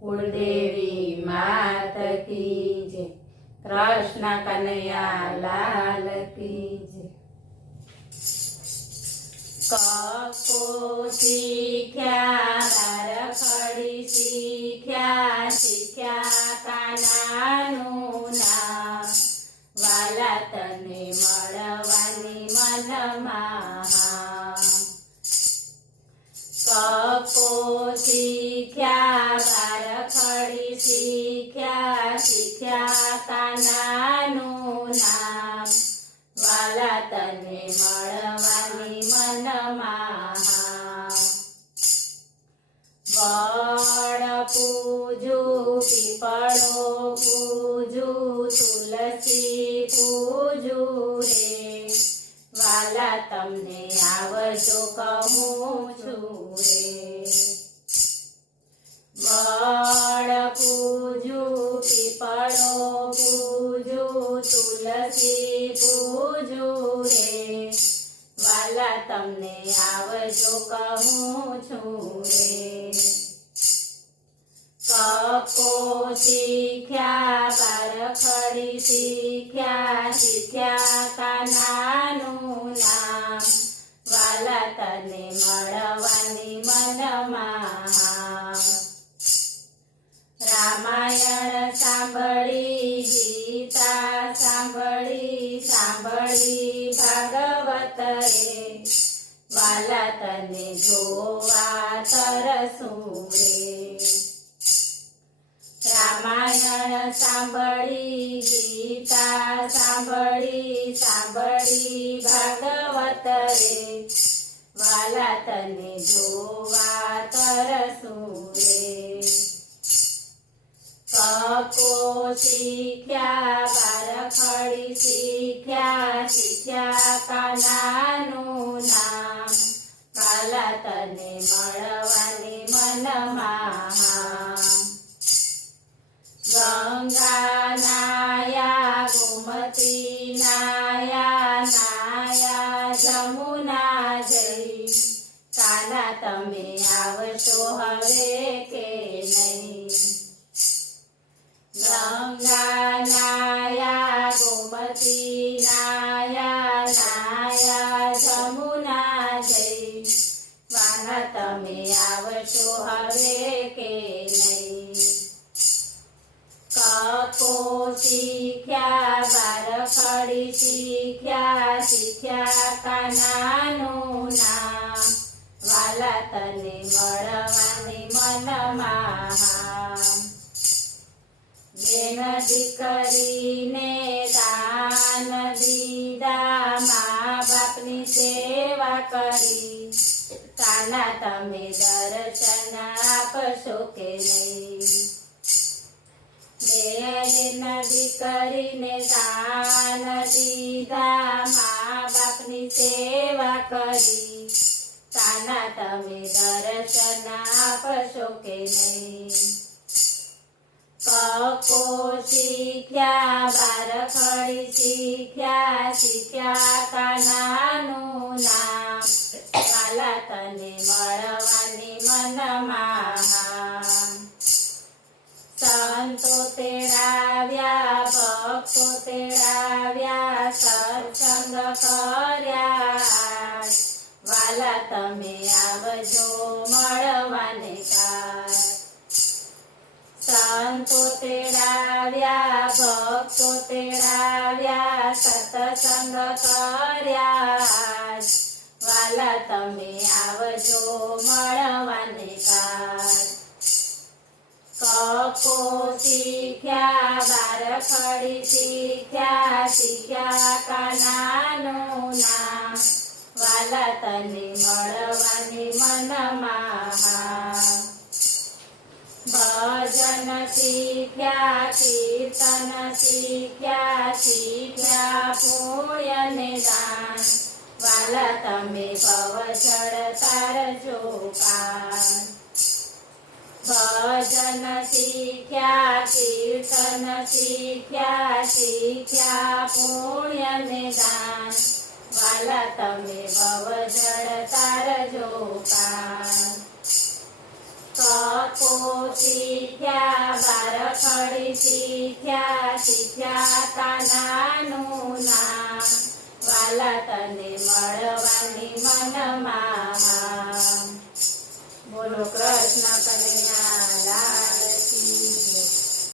कुलदेवी मात की जय। कृष्ण कन्हैया लाल की जय। कको सीख्या बारखड़ी सीख्या सीख्या कानानु नाम वाला तने मळवानी मनमा कको सीख्या बारखड़ी सीख्या सीख्या कानानु नाम वाला तने मळवानी मनमा वड पूजू पीपळो पूजू तुलसी पूजू रे वाला तमने आवजो कहूं छुं रे। वड पूजू पीपळो पूजू तुलसी पूजू रे वाला तमने आवजो कहूं छुं रे। कको सीख्या बारखड़ी सीख्या सीख्या कानानु नाम वाला तने मळवानी मनमा रामायण सांभळी गीता सांभळी सांभळी भागवत रे वाला तने जोवा तरसुं रे। रामायण सांभळी गीता सांभळी सांभळी भागवत रे वाला तने जोवा तरसुं रे। कको सीख्या बारखड़ी सीख्या सीख्या कानानु नाम वाला तने मळवानी मनमा गंगा नाया गोमती नाया नाया जमुना जई काना तमे आवशो हवे के नहीं। गंगा नाया गोमती नाया नाया जमुना जई वाना तमे आवशो हवे के नहीं। कको सीख्या बारखड़ी सीख्या सीख्या कानानु नाम वाला तने मळवानी मनमा बेन दीकरीने दान दीदा माँ बापनी सेवा करी काना तमे दर्शन आपशो के नहीं। बेन दीकरीने दान दीदा माँ बापनी सेवा करी काना तमे दर्शन आपशो के नहीं। कको सीख्या बारखड़ी सीख्या सीख्या कानानु नाम वाला तने मळवानी मनमा संतो तेड़ाव्या भक्तो तेड़ाव्या सत्संग कर्या वाला तमे आवजो मळवाने काज। संतो तेड़ाव्या भक्तो तेड़ाव्या सत्संग कर्या वाला तमे आवजो मळवाने काज। कको सीख्या बारखड़ी सीख्या सीख्या कानानु नाम वाला तने मळवानी मनमा भजन सीख्या कीर्तन सीख्या सीख्या पुण्य ने दान वाला तमे भवजळ तारजो पार। भजन सीख्या कीर्तन सीख्या सीख्या पुण्य ने दान वाला तमे भवजळ तारजो पार। કપો શીખ્યા બારખડી શીખ્યા કાનાનું નામ વાલા તને મળવાની મનમાં